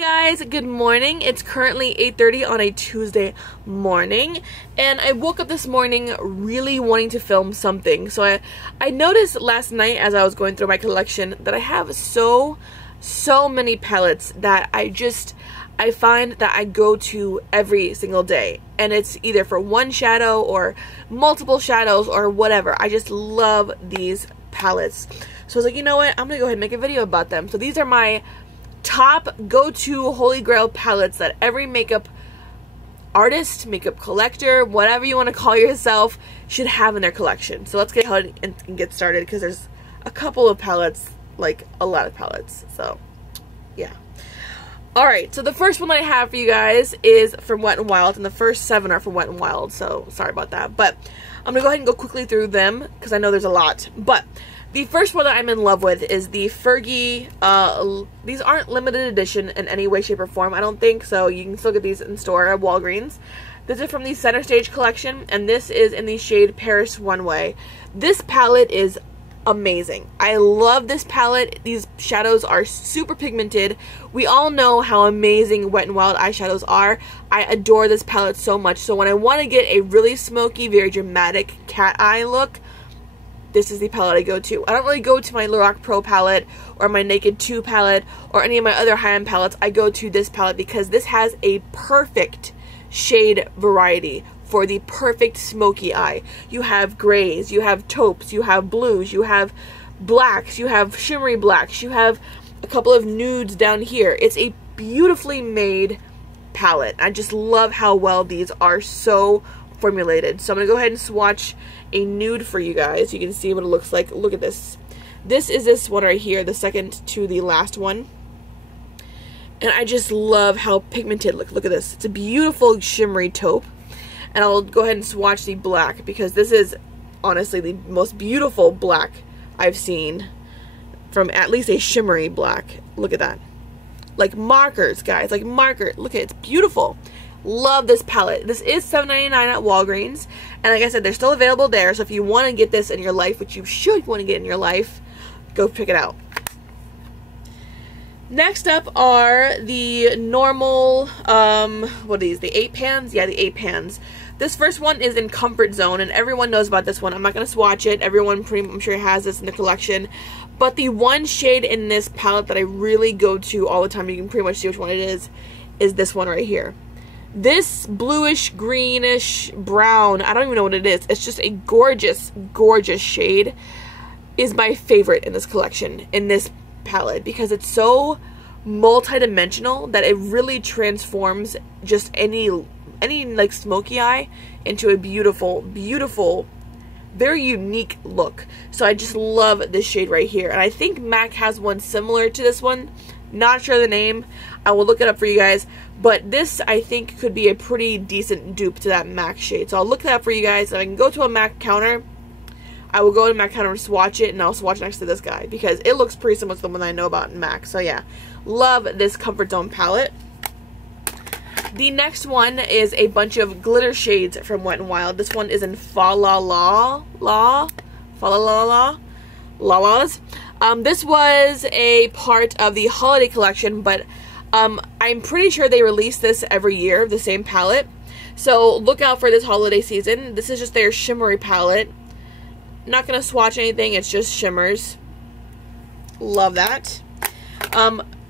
Guys, good morning. It's currently 8:30 on a Tuesday morning, and I woke up this morning really wanting to film something. So I noticed last night as I was going through my collection that I have so many palettes that I find that I go to every single day, and it's either for one shadow or multiple shadows or whatever. I just love these palettes. So I was like, you know what, I'm gonna go ahead and make a video about them. So these are my top go-to holy grail palettes that every makeup artist, makeup collector, whatever you want to call yourself, should have in their collection. So let's get ahead and get started, because there's a couple of palettes, like a lot of palettes. So yeah. Alright, so the first one I have for you guys is from Wet n Wild, and the first 7 are from Wet n Wild, so sorry about that. But I'm gonna go ahead and go quickly through them because I know there's a lot. But the first one that I'm in love with is the Fergie. These aren't limited edition in any way, shape, or form, I don't think, so you can still get these in store at Walgreens. This is from the Center Stage collection, and this is in the shade Paris Runway. This palette is amazing. I love this palette. These shadows are super pigmented. We all know how amazing Wet n Wild eyeshadows are. I adore this palette so much. So when I want to get a really smoky, very dramatic cat eye look, this is the palette I go to. I don't really go to my Lorac Pro palette or my Naked 2 palette or any of my other high-end palettes. I go to this palette because this has a perfect shade variety for the perfect smoky eye. You have grays, you have taupes, you have blues, you have blacks, you have shimmery blacks, you have a couple of nudes down here. It's a beautifully made palette. I just love how well these are so formulated. So I'm gonna go ahead and swatch a nude for you guys. You can see what it looks like. Look at this. This is this one right here, the second to the last one. And I just love how pigmented. Look at this. It's a beautiful shimmery taupe. And I'll go ahead and swatch the black, because this is honestly the most beautiful black I've seen, from at least a shimmery black. Look at that. Like markers, guys. Like marker. Look at it. It's beautiful. Love this palette. This is $7.99 at Walgreens, and like I said, they're still available there. So if you want to get this in your life, which you should want to get in your life, go pick it out. Next up are the normal, what are these? The 8 pans? Yeah, the 8 pans. This first one is in Comfort Zone, and everyone knows about this one. I'm not going to swatch it. Everyone I'm sure has this in the collection. But the one shade in this palette that I really go to all the time, you can pretty much see which one it is this one right here. This bluish, greenish, brown, I don't even know what it is. It's just a gorgeous, gorgeous shade. Is my favorite in this collection, in this palette, because it's so multi-dimensional that it really transforms just any like smoky eye into a beautiful, beautiful, very unique look. So I just love this shade right here, and I think MAC has one similar to this one. Not sure the name. I will look it up for you guys. But this, I think, could be a pretty decent dupe to that MAC shade. So I'll look that up for you guys. If I can go to a MAC counter, I will go to a MAC counter and swatch it, and I'll swatch next to this guy, because it looks pretty similar to the one I know about in MAC. So yeah, love this Comfort Zone palette. The next one is a bunch of glitter shades from Wet n Wild. This one is in Fa La La La. Fa La La La. La-Las. This was a part of the holiday collection, but I'm pretty sure they release this every year, the same palette. So look out for this holiday season. This is just their shimmery palette. Not going to swatch anything, it's just shimmers. Love that.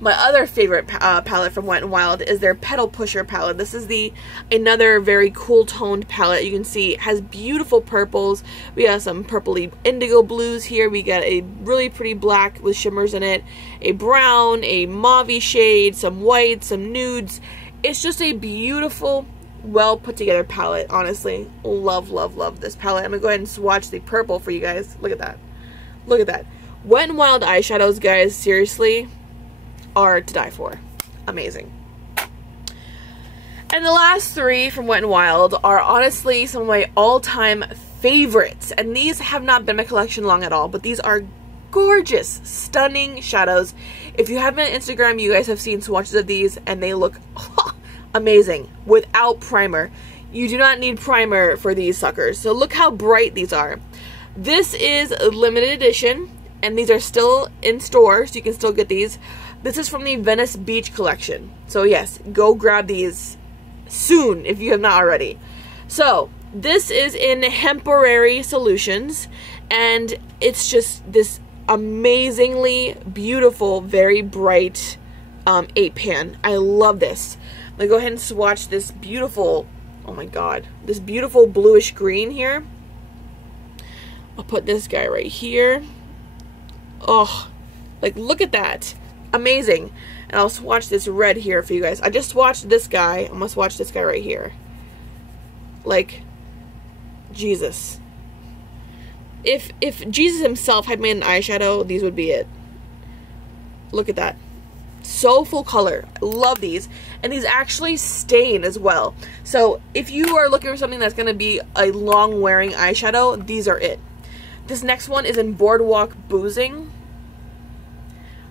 My other favorite palette from Wet n Wild is their Petal Pusher palette. This is another very cool toned palette. You can see it has beautiful purples. We have some purpley indigo blues here. We got a really pretty black with shimmers in it, a brown, a mauve shade, some white, some nudes. It's just a beautiful, well put together palette. Honestly, love, love, love this palette. I'm gonna go ahead and swatch the purple for you guys. Look at that. Look at that. Wet n Wild eyeshadows, guys, seriously, are to die for. Amazing. And the last 3 from Wet n Wild are honestly some of my all-time favorites, and these have not been in my collection long at all, but these are gorgeous, stunning shadows. If you have been on Instagram, you guys have seen swatches of these, and they look amazing without primer. You do not need primer for these suckers. So look how bright these are. This is a limited edition, and these are still in stores, so you can still get these. This is from the Venice Beach collection. So yes, go grab these soon if you have not already. So this is in Temporary Solutions, and it's just this amazingly beautiful, very bright 8-pan. I love this. I'm gonna go ahead and swatch this beautiful, oh my god, this beautiful bluish green here. I'll put this guy right here. Oh, like look at that. Amazing. And I'll swatch this red here for you guys. I just swatched this guy. I'm gonna swatch this guy right here. Like, Jesus. If Jesus himself had made an eyeshadow, these would be it. Look at that. So full color. I love these. And these actually stain as well. So if you are looking for something that's going to be a long wearing eyeshadow, these are it. This next one is in Boardwalk Boozing.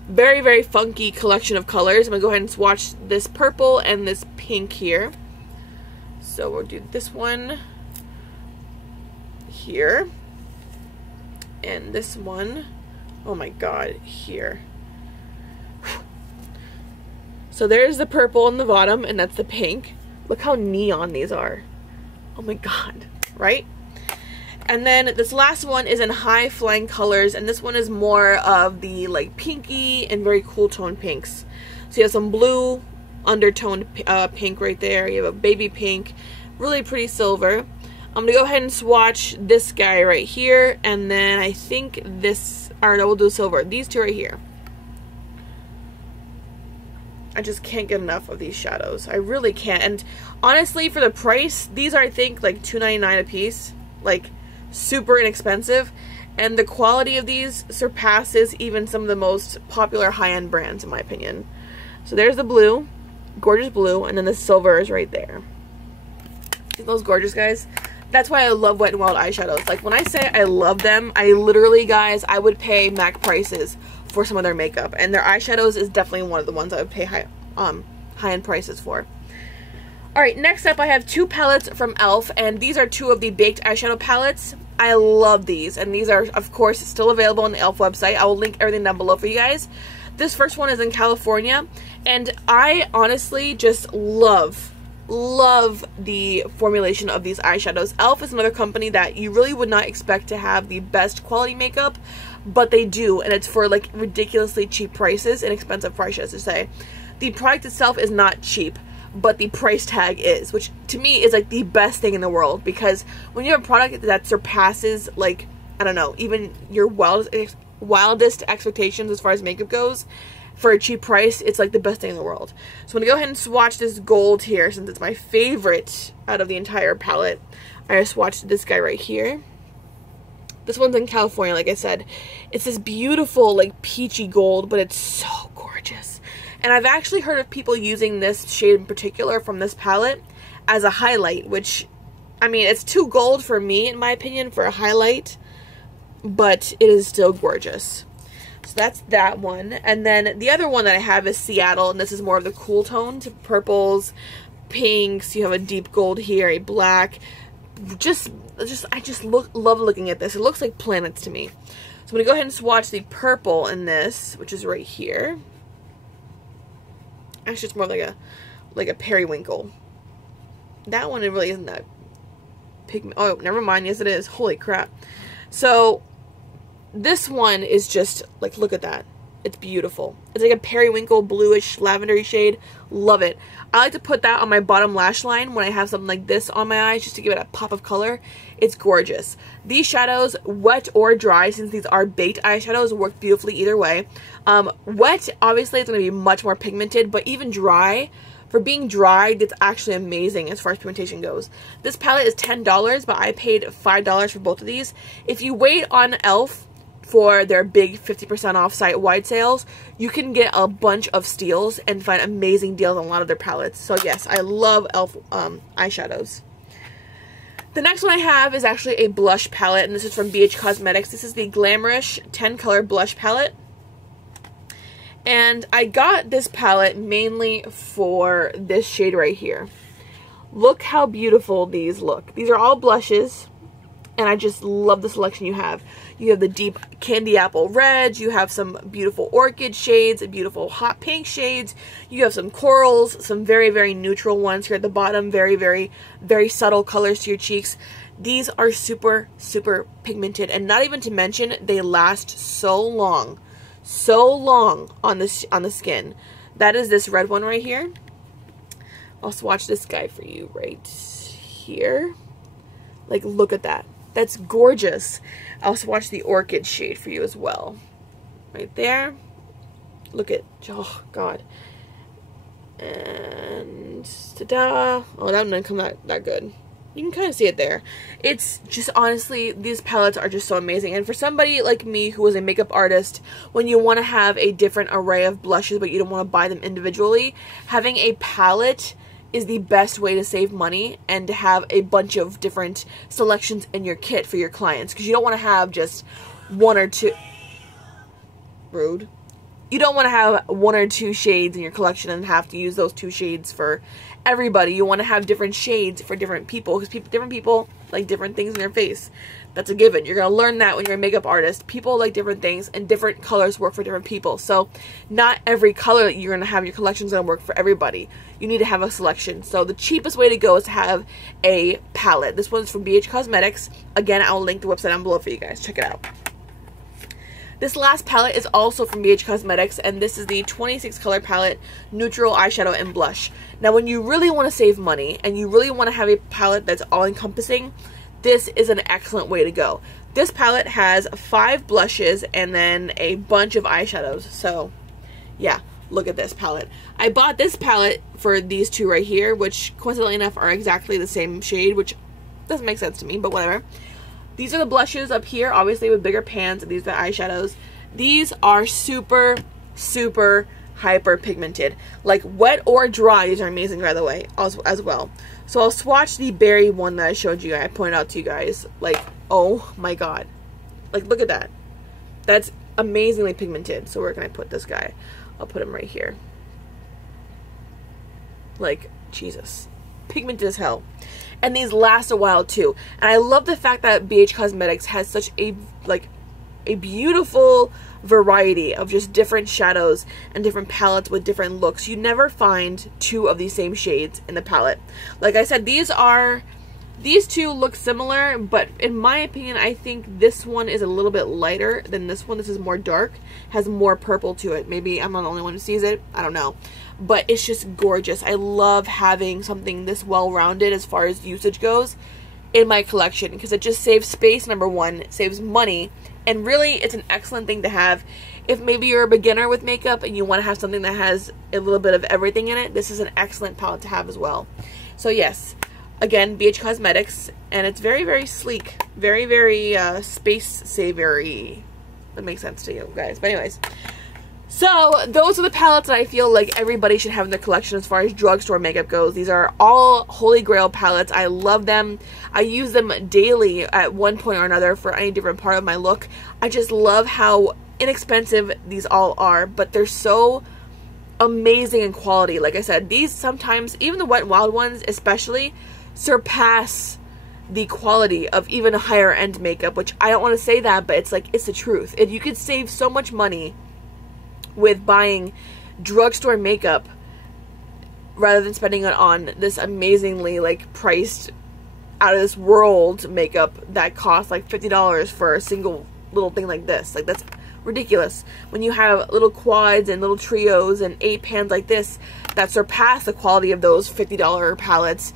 Very, very funky collection of colors. I'm going to go ahead and swatch this purple and this pink here. So we'll do this one here. And this one, oh my god, here. So there's the purple on the bottom, and that's the pink. Look how neon these are. Oh my god, right? And then this last one is in High Flying Colors, and this one is more of the like pinky and very cool tone pinks. So you have some blue undertoned pink right there. You have a baby pink, really pretty silver. I'm gonna go ahead and swatch this guy right here, and then I think this, or no, we'll do silver. These two right here. I just can't get enough of these shadows. I really can't. And honestly, for the price, these are I think like $2.99 a piece. Like super inexpensive. And the quality of these surpasses even some of the most popular high-end brands in my opinion. So there's the blue, gorgeous blue, and then the silver is right there. Isn't those gorgeous, guys? That's why I love Wet n Wild eyeshadows. Like when I say I love them, I literally, guys, I would pay MAC prices for some of their makeup, and their eyeshadows is definitely one of the ones I would pay high-end prices for. Alright, next up I have two palettes from ELF, and these are two of the baked eyeshadow palettes. I love these, and these are of course still available on the ELF website. I will link everything down below for you guys. This first one is in California, and I honestly just love the formulation of these eyeshadows. ELF is another company that you really would not expect to have the best quality makeup, but they do, and it's for like ridiculously cheap prices, inexpensive prices to say. The product itself is not cheap, but the price tag is, which to me is like the best thing in the world, because when you have a product that surpasses, like, I don't know, even your wildest expectations as far as makeup goes, for a cheap price, it's like the best thing in the world. So I'm going to go ahead and swatch this gold here, since it's my favorite out of the entire palette. I just swatched this guy right here. This one's in California, like I said. It's this beautiful, like, peachy gold, but it's so gorgeous. And I've actually heard of people using this shade in particular from this palette as a highlight, which, I mean, it's too gold for me, in my opinion, for a highlight, but it is still gorgeous. So that's that one. And then the other one that I have is Seattle, and this is more of the cool toned purples, pinks. You have a deep gold here, a black. I just love looking at this. It looks like planets to me. So I'm gonna go ahead and swatch the purple in this, which is right here. Actually, it's more like a periwinkle. That one, it really isn't that pigment. Oh, never mind. Yes, it is. Holy crap. So this one is just like, look at that. It's beautiful. It's like a periwinkle bluish lavendery shade. Love it. I like to put that on my bottom lash line when I have something like this on my eyes, just to give it a pop of color. It's gorgeous. These shadows, wet or dry, since these are baked eyeshadows, work beautifully either way. Wet, obviously, it's going to be much more pigmented, but even dry, for being dried, it's actually amazing as far as pigmentation goes. This palette is $10, but I paid $5 for both of these. If you wait on ELF for their big 50% off site-wide sales, you can get a bunch of steals and find amazing deals on a lot of their palettes. So yes, I love ELF eyeshadows. The next one I have is actually a blush palette, and this is from BH Cosmetics. This is the Glamorous 10 color blush palette. And I got this palette mainly for this shade right here. Look how beautiful these look. These are all blushes, and I just love the selection you have. You have the deep candy apple reds. You have some beautiful orchid shades, beautiful hot pink shades. You have some corals, some very, very neutral ones here at the bottom. Very, very, very subtle colors to your cheeks. These are super, super pigmented, and not even to mention they last so long on the skin. That is this red one right here. I'll swatch this guy for you right here. Like, look at that. That's gorgeous. I'll swatch the orchid shade for you as well. Right there. Look at, oh god. And ta-da. Oh, that one didn't come that good. You can kind of see it there. It's just, honestly, these palettes are just so amazing. And for somebody like me who is a makeup artist, when you want to have a different array of blushes but you don't want to buy them individually, having a palette is the best way to save money and to have a bunch of different selections in your kit for your clients. Because you don't want to have just one or two... Rude. You don't want to have one or two shades in your collection and have to use those two shades for everybody. You want to have different shades for different people, because different people like different things in their face. That's a given. You're going to learn that when you're a makeup artist. People like different things, and different colors work for different people. So not every color that you're going to have in your collection is going to work for everybody. You need to have a selection. So the cheapest way to go is to have a palette. This one's from BH Cosmetics. Again, I'll link the website down below for you guys. Check it out. This last palette is also from BH Cosmetics, and this is the 26 color palette, neutral eyeshadow and blush. Now, when you really want to save money and you really want to have a palette that's all encompassing, this is an excellent way to go. This palette has 5 blushes and then a bunch of eyeshadows. So yeah, look at this palette. I bought this palette for these two right here, which coincidentally enough are exactly the same shade, which doesn't make sense to me, but whatever. These are the blushes up here, obviously with bigger pans, and these are the eyeshadows. These are super, super hyper pigmented. Like, wet or dry, these are amazing, by the way, as well. So I'll swatch the berry one that I showed you, I pointed out to you guys. Like, oh my god. Like, look at that. That's amazingly pigmented. So where can I put this guy? I'll put him right here. Like, Jesus. Pigmented as hell. And these last a while too. And I love the fact that BH Cosmetics has such a beautiful variety of just different shadows and different palettes with different looks. You never find 2 of these same shades in the palette. Like I said, these two look similar, but in my opinion, I think this one is a little bit lighter than this one. This is more dark, has more purple to it. Maybe I'm not the only one who sees it. I don't know. But it's just gorgeous. I love having something this well-rounded as far as usage goes in my collection, because it just saves space, number one, saves money, and really it's an excellent thing to have if maybe you're a beginner with makeup and you want to have something that has a little bit of everything in it. This is an excellent palette to have as well. So yes, again, BH Cosmetics, and it's very, very sleek, very, very space savery. That makes sense to you guys. But anyways, so those are the palettes that I feel like everybody should have in their collection as far as drugstore makeup goes. These are all holy grail palettes. I love them. I use them daily at one point or another for any different part of my look. I just love how inexpensive these all are, but they're so amazing in quality. Like I said, these sometimes, even the Wet n Wild ones especially, surpass the quality of even a higher end makeup, which I don't want to say that, but it's like, it's the truth. If you could save so much money with buying drugstore makeup rather than spending it on this amazingly like priced out of this world makeup that costs like $50 for a single little thing like this. Like, that's ridiculous. When you have little quads and little trios and 8 pans like this that surpass the quality of those $50 palettes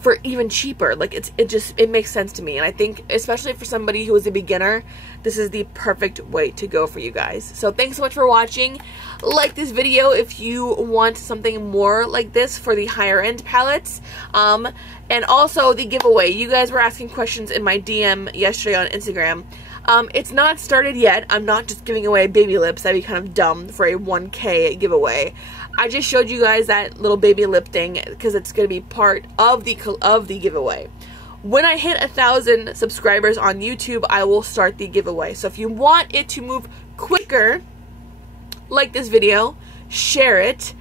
for even cheaper. Like, it makes sense to me. And I think, especially for somebody who is a beginner, this is the perfect way to go for you guys. So thanks so much for watching. Like this video if you want something more like this for the higher end palettes. And also the giveaway. You guys were asking questions in my DM yesterday on Instagram. It's not started yet. I'm not just giving away baby lips. That'd be kind of dumb for a 1K giveaway. I just showed you guys that little baby lip thing because it's going to be part of the giveaway. When I hit 1,000 subscribers on YouTube, I will start the giveaway. So if you want it to move quicker, like this video, share it,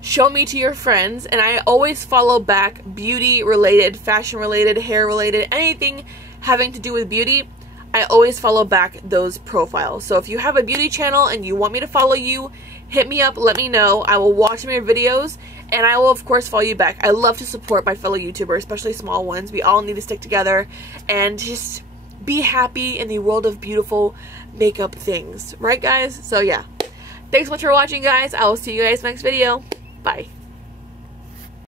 show me to your friends, and I always follow back beauty related, fashion related, hair related, anything having to do with beauty. I always follow back those profiles. So if you have a beauty channel and you want me to follow you, hit me up, let me know. I will watch some of your videos, and I will of course follow you back. I love to support my fellow YouTubers, especially small ones. We all need to stick together and just be happy in the world of beautiful makeup things. Right, guys? So yeah. Thanks so much for watching, guys. I will see you guys next video. Bye.